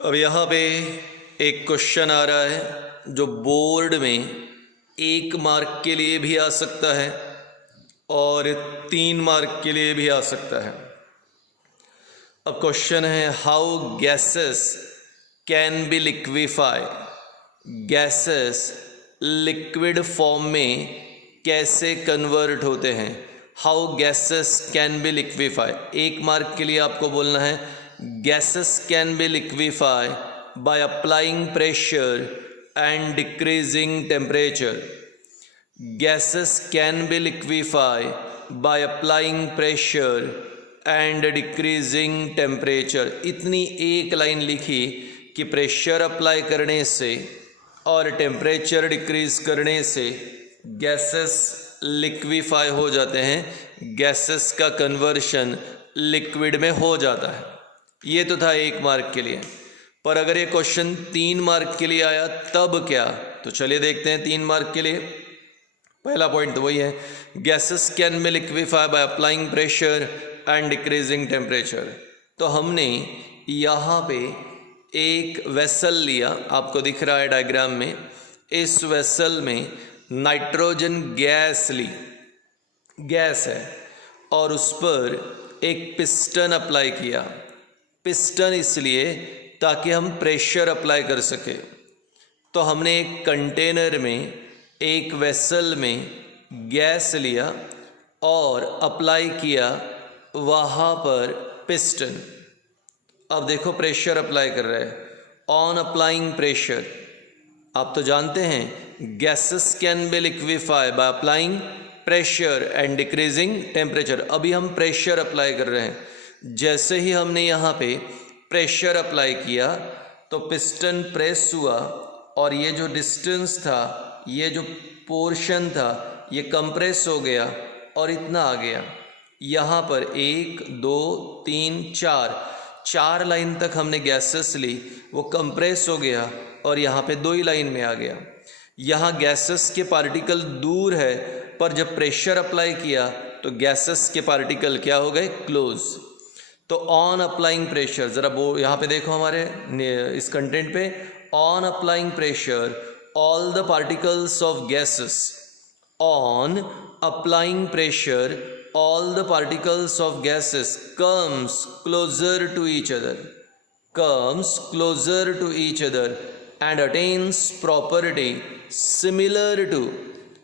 अब यहाँ पे एक क्वेश्चन आ रहा है जो बोर्ड में 1 मार्क के लिए भी आ सकता है और 3 मार्क के लिए भी आ सकता है। अब क्वेश्चन है how gases can be liquefy. Gases liquid form में कैसे कन्वर्ट होते हैं। How gases can be liquefy. 1 mark के लिए आपको बोलना है gases can be liquefy by applying pressure and decreasing temperature. Gases can be liquefy by applying pressure and decreasing temperature. इतनी एक लाइन लिखी कि प्रेशर अप्लाई करने से और टेम्परेचर डिक्रीज करने से गैसेस लिक्विफाई हो जाते हैं, गैसेस का कन्वर्शन लिक्विड में हो जाता है। ये तो था 1 मार्क के लिए, पर अगर ये क्वेश्चन 3 मार्क के लिए आया तब क्या, तो चलिए देखते हैं 3 मार्क के लिए। पहला पॉइंट तो वही है, gases can be liquefy by applying pressure and decreasing temperature. तो हमने यहाँ पे एक वेसल लिया, आपको दिख रहा है डायग्राम में। इस वेसल में नाइट्रोजन गैस ली, गैस है, और उस पर एक पिस्टन अप्लाई किया। पिस्टन इसलिए ताकि हम प्रेशर अप्लाई कर सके। तो हमने एक कंटेनर में, एक वेसल में गैस लिया और अप्लाई किया वहाँ पर पिस्टन। अब देखो प्रेशर अप्लाई कर रहा है। ऑन अप्लाइंग प्रेशर, आप तो जानते हैं gases can be liquefy by applying pressure and decreasing temperature. अभी हम प्रेशर अप्लाई कर रहे हैं। जैसे ही हमने यहाँ पे प्रेशर अप्लाई किया तो पिस्टन प्रेस हुआ और ये जो डिस्टेंस था, ये जो पोर्शन था, ये कंप्रेस हो गया और इतना आ गया। यहाँ पर 1 2 3 4 लाइन तक हमने गैसेस ली, वो कंप्रेस हो गया और यहाँ पे 2 ही लाइन में आ गया। यहाँ गैसेस के पार्टिकल दूर है, पर जब प्रेशर अप्लाई किया तो गैसेस के पार्टिकल क्या हो गए, क्लोज। तो ऑन अप्लाइंग प्रेशर, ज़रा वो यहाँ पे देखो हमारे इस कंटेंट पे, on applying pressure all the particles of gases, on applying pressure all the particles of gases comes closer to each other, comes closer to each other and attains property similar to,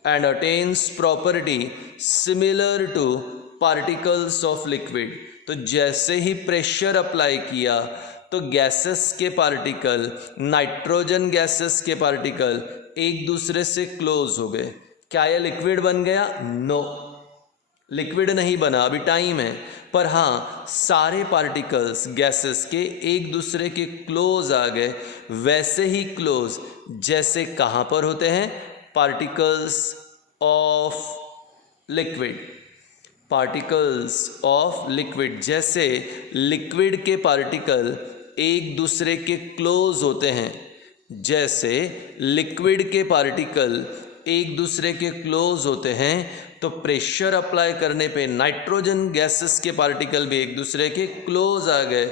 and attains property similar to particles of liquid। तो जैसे ही pressure apply किया तो gases के particle, nitrogen gases के particle एक दूसरे से close हो गए। क्या यह लिक्विड बन गया? नो, लिक्विड नहीं बना, अभी टाइम है। पर हाँ, सारे पार्टिकल्स गैसेस के एक दूसरे के क्लोज आ गए, वैसे ही क्लोज जैसे कहाँ पर होते हैं, particles of liquid. Particles of liquid, जैसे लिक्विड के पार्टिकल एक दूसरे के क्लोज होते हैं, जैसे लिक्विड के पार्टिकल एक दूसरे के क्लोज होते हैं, तो प्रेशर अप्लाई करने पे नाइट्रोजन गैसेस के पार्टिकल भी एक दूसरे के क्लोज आ गए।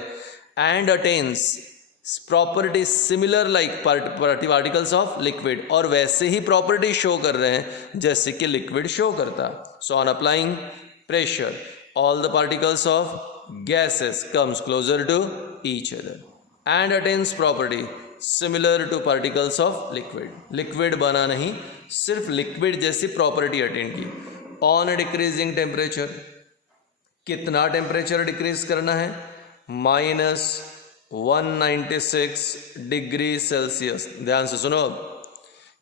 And attains property similar like particles of liquid, और वैसे ही प्रॉपर्टी शो कर रहे हैं जैसे कि लिक्विड शो करता। So on applying pressure all the particles of gases comes closer to each other and attains property similar to particles of liquid. Liquid बना नहीं, सिर्फ लिक्विड जैसी प्रॉपर्टी अटेंड की। ऑन डिक्रीजिंग टेम्परेचर, कितना temperature decrease करना है, -196 degree Celsius. ध्यान से सुनो, अब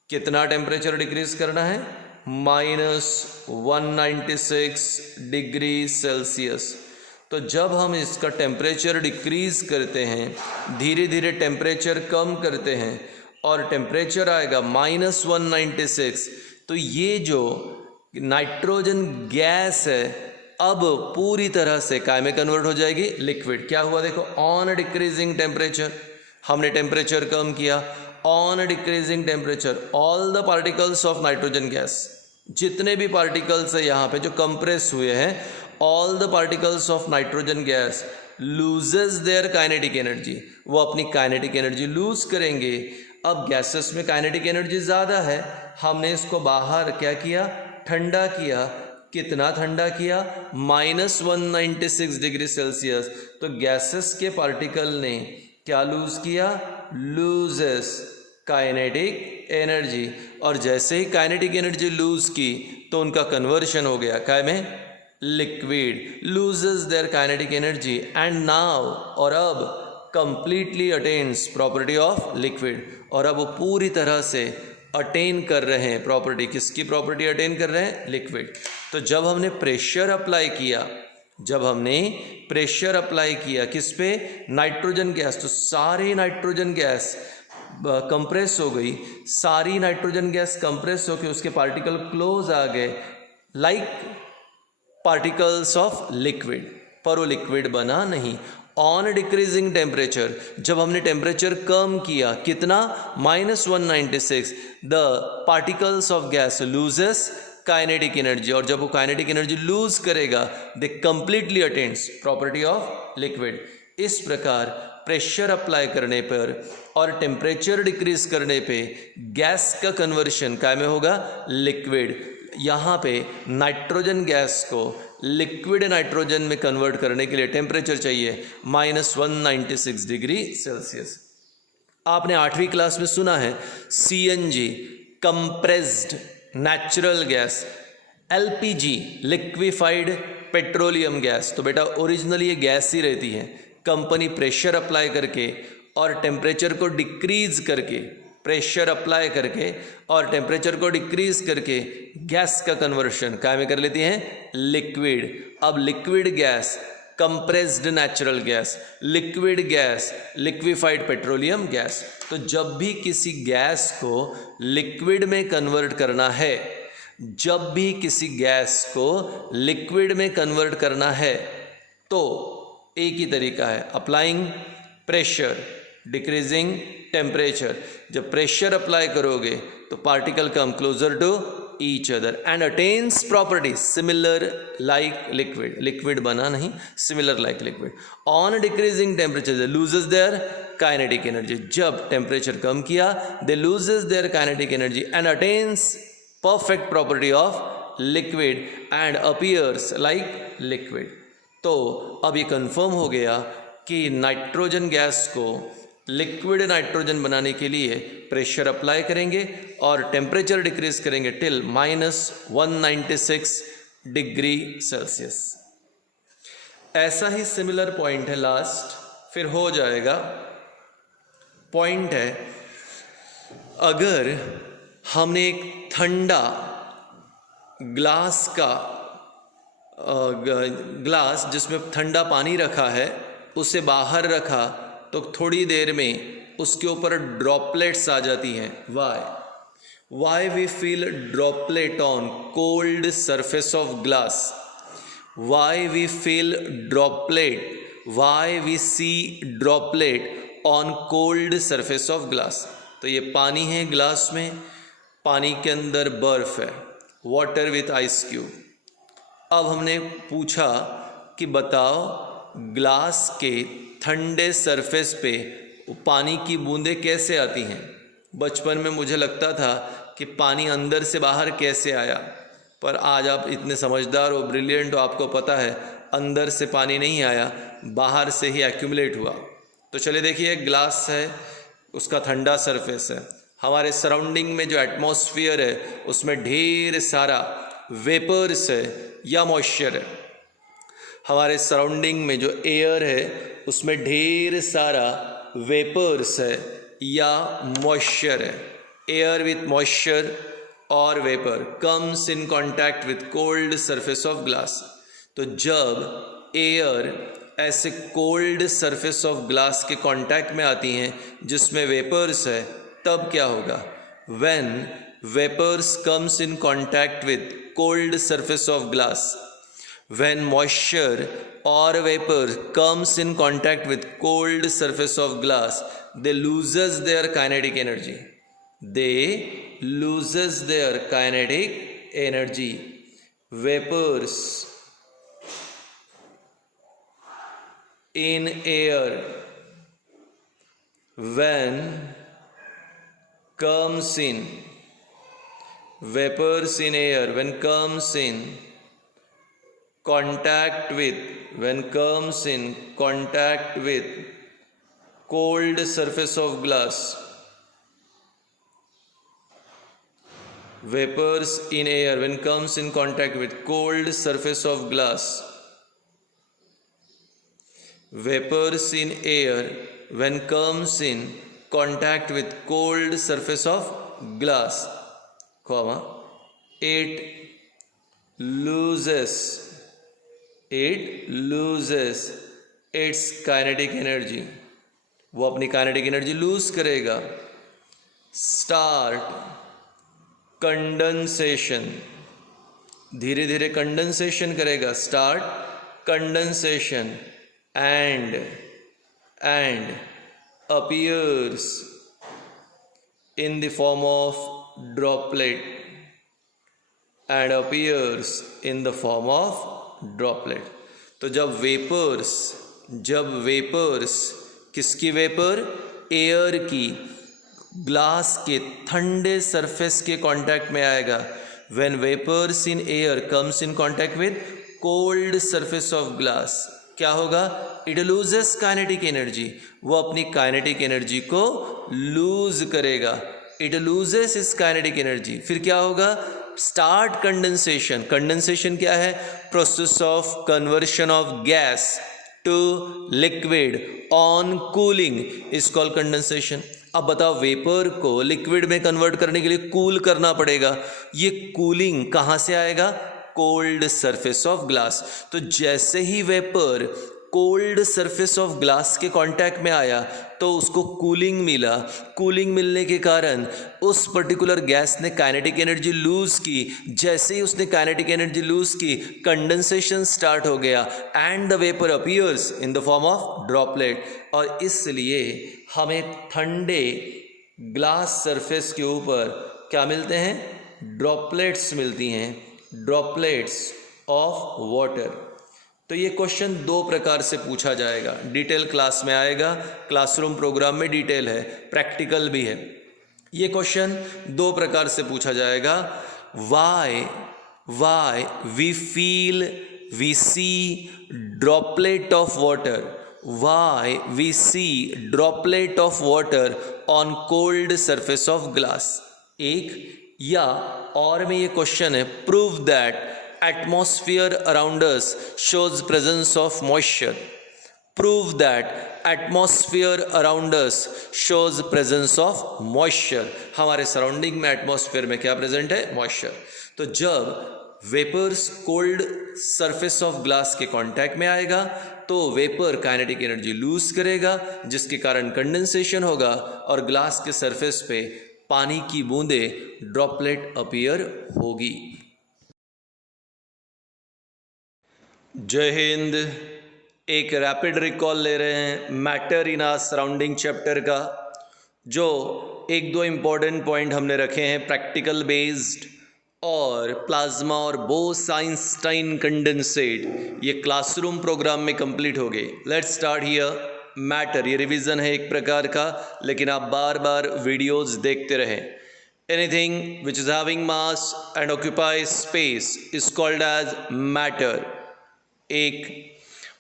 कितना टेम्परेचर डिक्रीज करना है, -196 डिग्री सेल्सियस। तो जब हम इसका टेम्परेचर डिक्रीज करते हैं, धीरे धीरे टेम्परेचर कम करते हैं और टेम्परेचर आएगा -196, तो ये जो नाइट्रोजन गैस है अब पूरी तरह से काय में कन्वर्ट हो जाएगी, लिक्विड। क्या हुआ देखो, ऑन डिक्रीजिंग टेम्परेचर, हमने टेम्परेचर कम किया, on decreasing temperature all the particles of nitrogen gas, जितने भी पार्टिकल्स है यहाँ पे जो कंप्रेस हुए हैं, all the particles of nitrogen gas loses their kinetic energy, वो अपनी काइनेटिक एनर्जी लूज करेंगे। अब गैसेस में काइनेटिक एनर्जी ज़्यादा है, हमने इसको बाहर क्या किया, ठंडा किया। कितना ठंडा किया, -196 डिग्री सेल्सियस। तो गैसेस के पार्टिकल ने क्या लूज किया, लूजेस काइनेटिक एनर्जी। और जैसे ही काइनेटिक एनर्जी लूज की तो उनका कन्वर्शन हो गया काय में, liquid. Loses their kinetic energy and now, और अब completely attains property of liquid. और अब वो पूरी तरह से अटेन कर रहे हैं प्रॉपर्टी, किसकी प्रॉपर्टी अटेन कर रहे हैं, लिक्विड। तो जब हमने प्रेशर अप्लाई किया, जब हमने प्रेशर अप्लाई किया किस पे, नाइट्रोजन गैस, तो सारी नाइट्रोजन गैस कंप्रेस हो गई। सारी नाइट्रोजन गैस कंप्रेस होकर उसके पार्टिकल क्लोज आ गए लाइक पार्टिकल्स ऑफ लिक्विड, पर वो लिक्विड बना नहीं। ऑन डिक्रीजिंग टेम्परेचर, जब हमने टेम्परेचर कम किया, कितना, -196, the particles of gas loses kinetic energy. और जब वो काइनेटिक एनर्जी लूज करेगा, दे completely attains property of liquid. इस प्रकार प्रेशर अप्लाई करने पर और टेम्परेचर डिक्रीज करने पे गैस का कन्वर्शन काय में होगा, लिक्विड। यहाँ पे नाइट्रोजन गैस को लिक्विड नाइट्रोजन में कन्वर्ट करने के लिए टेम्परेचर चाहिए -196 डिग्री सेल्सियस। आपने 8वीं क्लास में सुना है CNG compressed natural gas, LPG liquefied petroleum gas. तो बेटा ओरिजिनली ये गैस ही रहती है, कंपनी प्रेशर अप्लाई करके और टेम्परेचर को डिक्रीज करके, प्रेशर अप्लाई करके और टेम्परेचर को डिक्रीज करके गैस का कन्वर्शन काय में कर लेती हैं, लिक्विड। अब liquid gas compressed natural gas, liquid gas liquefied petroleum gas. तो जब भी किसी गैस को लिक्विड में कन्वर्ट करना है, जब भी किसी गैस को लिक्विड में कन्वर्ट करना है, तो एक ही तरीका है, अप्लाइंग प्रेशर, डिक्रीजिंग टेम्परेचर। जब प्रेशर अप्लाई करोगे तो particle come closer to each other and attains property similar like liquid, liquid बना नहीं, similar like liquid. On decreasing temperature they loses their kinetic energy, जब टेम्परेचर कम किया they loses their kinetic energy and attains perfect property of liquid and appears like liquid. तो अब ये confirm हो गया कि नाइट्रोजन गैस को लिक्विड नाइट्रोजन बनाने के लिए प्रेशर अप्लाई करेंगे और टेम्परेचर डिक्रीज करेंगे टिल -196 डिग्री सेल्सियस। ऐसा ही सिमिलर पॉइंट है लास्ट, फिर हो जाएगा। पॉइंट है, अगर हमने एक ठंडा ग्लास का ग्लास जिसमें ठंडा पानी रखा है, उसे बाहर रखा तो थोड़ी देर में उसके ऊपर ड्रॉपलेट्स आ जाती हैं। Why we feel droplet on cold surface of glass, why we feel droplet, why we see droplet on cold surface of glass. तो ये पानी है ग्लास में, पानी के अंदर बर्फ है, वाटर विथ आइस क्यूब। अब हमने पूछा कि बताओ ग्लास के ठंडे सरफेस पे पानी की बूंदें कैसे आती हैं। बचपन में मुझे लगता था कि पानी अंदर से बाहर कैसे आया, पर आज आप इतने समझदार हो, ब्रिलियंट हो, आपको पता है अंदर से पानी नहीं आया, बाहर से ही एक्यूमुलेट हुआ। तो चलिए देखिए, एक ग्लास है, उसका ठंडा सरफेस है, हमारे सराउंडिंग में जो एटमॉस्फेयर है उसमें ढेर सारा वेपर्स है या मॉइस्चर है। हमारे सराउंडिंग में जो एयर है उसमें ढेर सारा वेपर्स है या मॉइस्चर है। एयर विथ मॉइस्चर और vapour comes in contact with cold surface of glass. तो जब एयर ऐसे कोल्ड सरफेस ऑफ ग्लास के कांटेक्ट में आती हैं जिसमें वेपर्स है, तब क्या होगा, when vapours comes in contact with cold surface of glass, when moisture or vapor comes in contact with cold surface of glass, they loses their kinetic energy, they loses their kinetic energy. Vapors in air when comes in, vapors in air when comes in contact with, when comes in contact with cold surface of glass. Vapors in air when comes in contact with cold surface of glass. Vapors in air when comes in contact with cold surface of glass, comma, it loses its kinetic energy. वो अपनी kinetic energy lose करेगा. Start condensation, धीरे धीरे condensation करेगा. Start condensation and appears in the form of droplet, and appears in the form of droplet. तो जब vapours किसकी vapour, air की, ग्लास के ठंडे सरफेस के कांटेक्ट में आएगा. When vapours in air comes in contact with cold surface of glass, क्या होगा, इट लूजेस काइनेटिक एनर्जी. वो अपनी काइनेटिक एनर्जी को लूज करेगा. इट लूजेस इस काइनेटिक एनर्जी. फिर क्या होगा, स्टार्ट कंडेंसेशन. कंडेंसेशन क्या है, process of conversion of gas to liquid on cooling is called condensation. अब बताओ, वेपर को लिक्विड में कन्वर्ट करने के लिए कूल करना पड़ेगा. ये कूलिंग कहाँ से आएगा, कोल्ड सरफेस ऑफ ग्लास. तो जैसे ही vapour cold surface of glass के कांटेक्ट में आया तो उसको कूलिंग मिला. कूलिंग मिलने के कारण उस पर्टिकुलर गैस ने काइनेटिक एनर्जी लूज की. जैसे ही उसने काइनेटिक एनर्जी लूज की, कंडेंसेशन स्टार्ट हो गया and the vapour appears in the form of droplet. और इसलिए हमें ठंडे ग्लास सरफेस के ऊपर क्या मिलते हैं, ड्रॉपलेट्स मिलती हैं, ड्रॉपलेट्स ऑफ वाटर. तो ये क्वेश्चन दो प्रकार से पूछा जाएगा. डिटेल क्लास में आएगा, क्लासरूम प्रोग्राम में डिटेल है, प्रैक्टिकल भी है. ये क्वेश्चन दो प्रकार से पूछा जाएगा. Why we see droplet of water, why we see droplet of water on cold surface of glass. एक या और में ये क्वेश्चन है, prove that atmosphere around us shows presence of moisture. Prove that atmosphere around us shows presence of moisture. हमारे surrounding में atmosphere में क्या प्रेजेंट है, मॉइस्चर. तो जब vapours cold surface of glass के कांटेक्ट में आएगा तो वेपर काइनेटिक एनर्जी लूज करेगा, जिसके कारण कंडेंसेशन होगा और ग्लास के सरफेस पे पानी की बूंदे ड्रॉपलेट अपीयर होगी. जय हिंद. एक रैपिड रिकॉल ले रहे हैं matter in our surrounding chapter का. जो एक दो इम्पॉर्टेंट पॉइंट हमने रखे हैं प्रैक्टिकल बेस्ड, और प्लाज्मा और बोस-आइंस्टाइन कंडेंसेट, ये क्लासरूम प्रोग्राम में कंप्लीट हो गए. Let's start here. मैटर, ये रिवीजन है एक प्रकार का, लेकिन आप बार बार वीडियोस देखते रहें. Anything which is having mass and occupy space is called as matter. एक,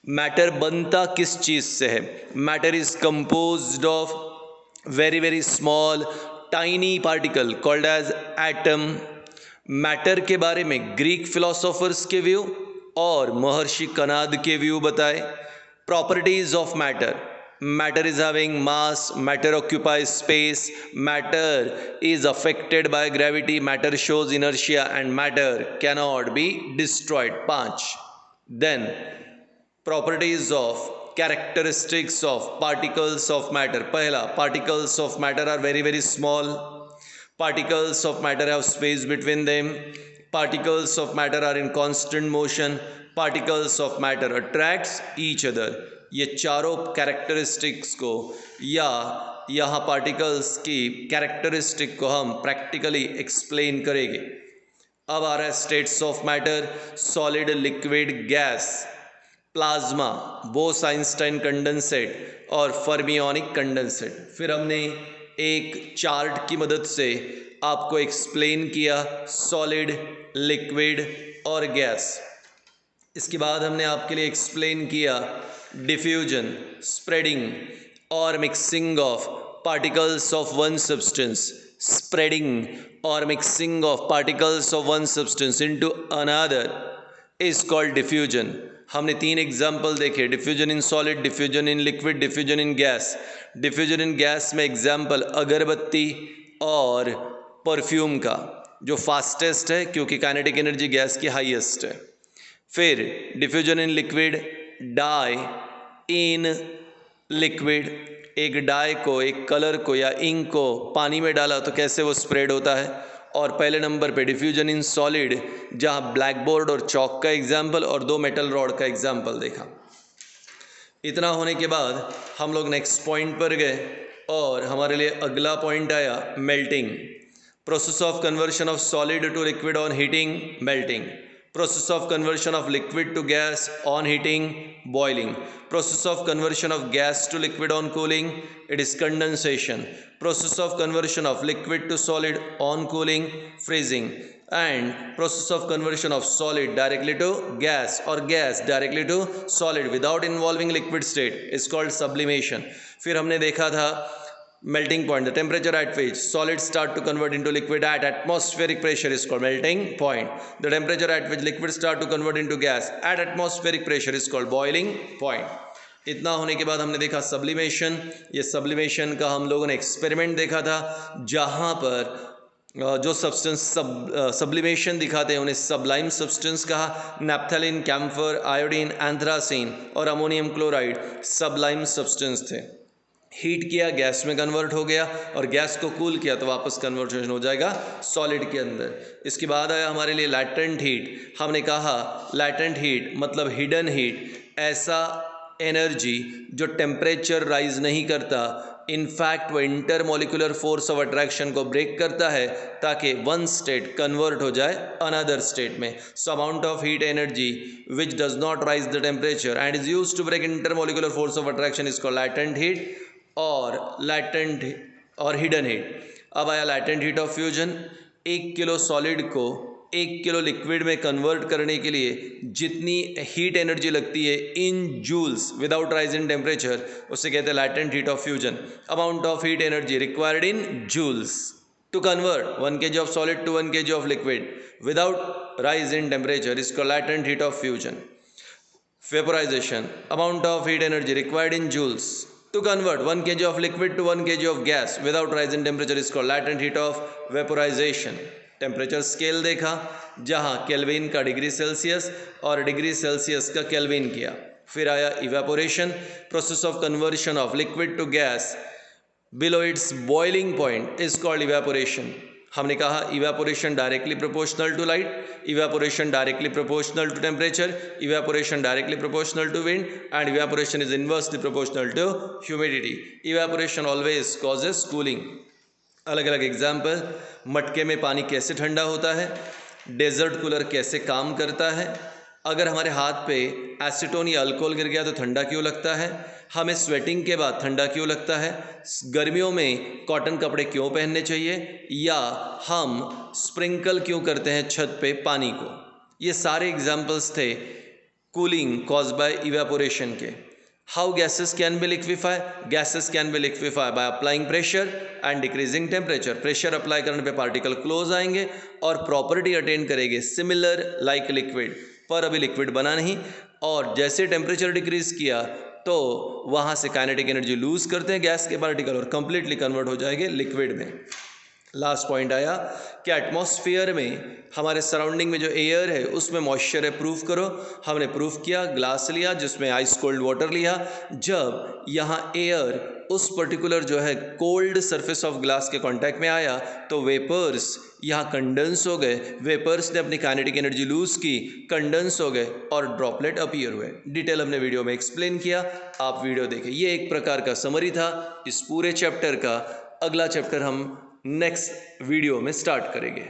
मैटर बनता किस चीज से है, matter is composed of very very small tiny particle called as atom. Matter के बारे में ग्रीक फिलोसोफर्स के व्यू और महर्षि कनाद के व्यू बताए. Properties of matter, matter is having mass, matter occupies space, matter is affected by gravity, matter shows inertia and matter cannot be destroyed. 5. Then properties of characteristics of particles of matter. पहला, particles of matter are very very small. Particles of matter have space between them. Particles of matter are in constant motion. Particles of matter attracts each other. ये चारों characteristics को या यहाँ particles की characteristic को हम practically explain करेंगे. अब आ रहा है states of matter, solid, liquid, gas. Plasma, Bose Einstein condensate और फर्मियोनिक कंडेंसेट। फिर हमने एक चार्ट की मदद से आपको एक्सप्लेन किया सॉलिड, लिक्विड और गैस। इसके बाद हमने आपके लिए एक्सप्लेन किया डिफ्यूजन, स्प्रेडिंग और mixing of particles of one substance, spreading और mixing of particles of one substance into another is called diffusion. हमने 3 एग्जाम्पल देखे, diffusion in solid, diffusion in liquid, diffusion in gas. Diffusion in gas में example अगरबत्ती और perfume का, जो fastest है क्योंकि काइनेटिक एनर्जी गैस की हाईएस्ट है। फिर diffusion in liquid, dye in liquid, एक डाई को, एक कलर को या इंक को पानी में डाला तो कैसे वो स्प्रेड होता है। और पहले नंबर पे डिफ्यूजन इन सॉलिड, जहाँ ब्लैक बोर्ड और चौक का एग्जाम्पल और 2 मेटल रॉड का एग्जाम्पल देखा। इतना होने के बाद हम लोग नेक्स्ट पॉइंट पर गए और हमारे लिए अगला पॉइंट आया melting. Process of conversion of solid to liquid on heating, melting. Process of conversion of liquid to gas on heating, boiling. Process of conversion of gas to liquid on cooling, it is condensation. Process of conversion of liquid to solid on cooling, freezing. And process of conversion of solid directly to gas or gas directly to solid without involving liquid state is called sublimation. फिर हमने देखा था melting point, the temperature at which solids start to convert into liquid at atmospheric pressure is called melting point. The temperature at which liquids start to convert into gas at atmospheric pressure is called boiling point. इतना होने के बाद हमने देखा sublimation. ये sublimation का हम लोगों ने एक्सपेरिमेंट देखा था, जहाँ पर जो सब्सटेंस सब्लिमेशन दिखाते हैं उन्हें सबलाइम सब्सटेंस कहा। नैप्थेलिन, कैम्फर, आयोडीन, एंथ्रासीन और अमोनियम क्लोराइड सबलाइम सब्सटेंस थे। हीट किया, गैस में कन्वर्ट हो गया, और गैस को कूल किया तो वापस कन्वर्टेशन हो जाएगा सॉलिड के अंदर। इसके बाद आया हमारे लिए लैटेंट हीट। हमने कहा लैटेंट हीट मतलब हिडन हीट, ऐसा एनर्जी जो टेम्परेचर राइज नहीं करता, इनफैक्ट वो इंटरमोलिकुलर फोर्स ऑफ अट्रैक्शन को ब्रेक करता है ताकि वन स्टेट कन्वर्ट हो जाए अनदर स्टेट में। So amount of heat energy which does not rise the temperature and is used to break intermolecular force of attraction is called latent heat और hidden heat. अब आया latent heat of fusion. 1 kilo solid को 1 kilo liquid में convert करने के लिए जितनी heat energy लगती है in joules without rise in temperature, उसे कहते हैं latent heat of fusion. Amount of heat energy required in joules to convert 1 kg of solid to 1 kg of liquid without rise in temperature is called latent heat of fusion. Vaporization, amount of heat energy required in joules to convert 1 kg of liquid to 1 kg of gas without rise in temperature is called latent heat of vaporization. Temperature scale देखा, जहाँ Kelvin का degree Celsius और degree Celsius का Kelvin किया। फिर आया evaporation, process of conversion of liquid to gas below its boiling point is called evaporation. हमने कहा evaporation directly proportional to light, evaporation directly proportional to temperature, evaporation directly proportional to wind and evaporation is inversely proportional to humidity. Evaporation always causes cooling. अलग अलग example, मटके में पानी कैसे ठंडा होता है, डेजर्ट कूलर कैसे काम करता है, अगर हमारे हाथ पे एसीटोन या अल्कोहल गिर गया तो ठंडा क्यों लगता है, हमें स्वेटिंग के बाद ठंडा क्यों लगता है, गर्मियों में कॉटन कपड़े क्यों पहनने चाहिए, या हम स्प्रिंकल क्यों करते हैं छत पे पानी को। ये सारे एग्जाम्पल्स थे कूलिंग कॉज बाय इवेपोरेशन के। How gases can be liquefy, gases can be liquefy by applying pressure and decreasing temperature. Pressure apply करने पे पार्टिकल क्लोज आएंगे और प्रॉपर्टी अटेन करेंगे सिमिलर लाइक लिक्विड, पर अभी लिक्विड बना नहीं, और जैसे टेम्परेचर डिक्रीज किया तो वहाँ से काइनेटिक एनर्जी लूज करते हैं गैस के पार्टिकल और कंप्लीटली कन्वर्ट हो जाएंगे लिक्विड में। लास्ट पॉइंट आया कि एटमॉस्फेयर में हमारे सराउंडिंग में जो एयर है उसमें मॉइस्चर है, प्रूफ करो। हमने प्रूफ किया, ग्लास लिया जिसमें आइस कोल्ड वाटर लिया, जब यहाँ एयर उस पर्टिकुलर जो है कोल्ड सरफेस ऑफ ग्लास के कांटेक्ट में आया तो वेपर्स यहाँ कंडेंस हो गए, वेपर्स ने अपनी काइनेटिक एनर्जी लूज की, कंडेंस हो गए और ड्रॉपलेट अपीयर हुए। डिटेल हमने वीडियो में एक्सप्लेन किया, आप वीडियो देखें। ये एक प्रकार का समरी था इस पूरे चैप्टर का। अगला चैप्टर हम नेक्स्ट वीडियो में स्टार्ट करेंगे।